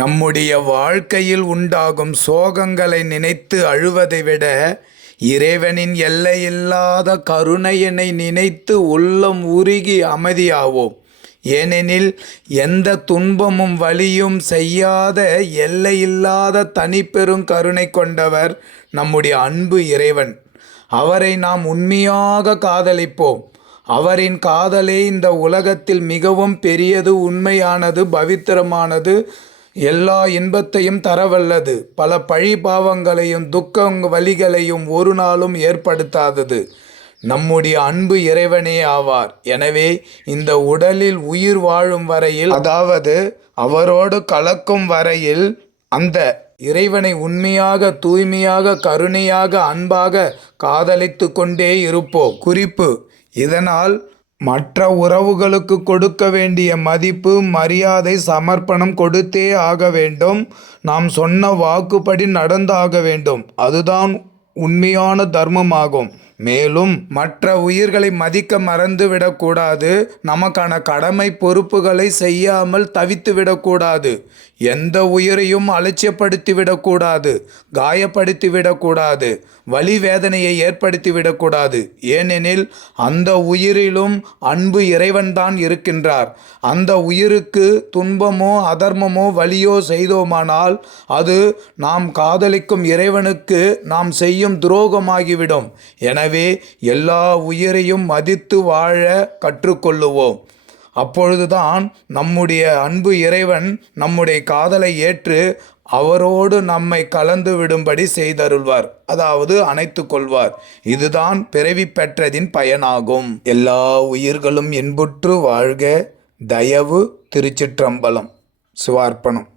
நம்முடைய வாழ்க்கையில் உண்டாகும் சோகங்களை நினைத்து அழுவதை விட இறைவனின் எல்லையில்லாத கருணையினை நினைத்து உள்ளம் உருகி அமைதியாவோம். ஏனெனில் எந்த துன்பமும் வலியும் செய்யாத எல்லையில்லாத தனிப்பெரும் கருணை கொண்டவர் நம்முடைய அன்பு இறைவன். அவரை நாம் உண்மையாக காதலிப்போம். அவரின் காதலே இந்த உலகத்தில் மிகவும் பெரியது, உண்மையானது, பவித்திரமானது, எல்லா இன்பத்தையும் தரவல்லது, பல பழி பாவங்களையும் துக்க வலிகளையும் ஒரு நாளும் ஏற்படுத்தாதது நம்முடைய அன்பு இறைவனே ஆவார். எனவே இந்த உடலில் உயிர் வாழும் வரையில், அதாவது அவரோடு கலக்கும் வரையில், அந்த இறைவனை உண்மையாக, தூய்மையாக, கருணையாக, அன்பாக காதலித்து கொண்டே இருப்போம். குறிப்பு: இதனால் மற்ற உறவுகளுக்கு கொடுக்க வேண்டிய மதிப்பு, மரியாதை, சமர்ப்பணம் கொடுத்தே ஆக வேண்டும். நாம் சொன்ன வாக்குப்படி நடந்தாக வேண்டும். அதுதான் உண்மையான தர்மமாகும். மேலும் மற்ற உயிர்களை மதிக்க மறந்துவிடக்கூடாது. நமக்கான கடமை பொறுப்புகளை செய்யாமல் தவித்து விடக்கூடாது. எந்த உயிரையும் அலட்சியப்படுத்தி விடக்கூடாது, காயப்படுத்தி விடக்கூடாது, வலி வேதனையை ஏற்படுத்தி விடக்கூடாது. ஏனெனில் அந்த உயிரிலும் அன்பு இறைவன்தான் இருக்கின்றார். அந்த உயிருக்கு துன்பமோ அதர்மமோ வலியோ செய்தோமானால் அது நாம் காதலிக்கும் இறைவனுக்கு நாம் செய்யும் துரோகமாகிவிடும். எனவே எல்லா உயிரையும் மதித்து வாழ கற்றுக்கொள்ளுவோம். அப்பொழுதுதான் நம்முடைய அன்பு இறைவன் நம்முடைய காதலை ஏற்று அவரோடு நம்மை கலந்து விடும்படி செய்தருள்வார், அதாவது அணைத்து கொள்வார். இதுதான் பிறவி பெற்றதின் பயனாகும். எல்லா உயிர்களும் இன்புற்று வாழ்க. தயவு. திருச்சிற்றம்பலம். சிவார்ப்பணம்.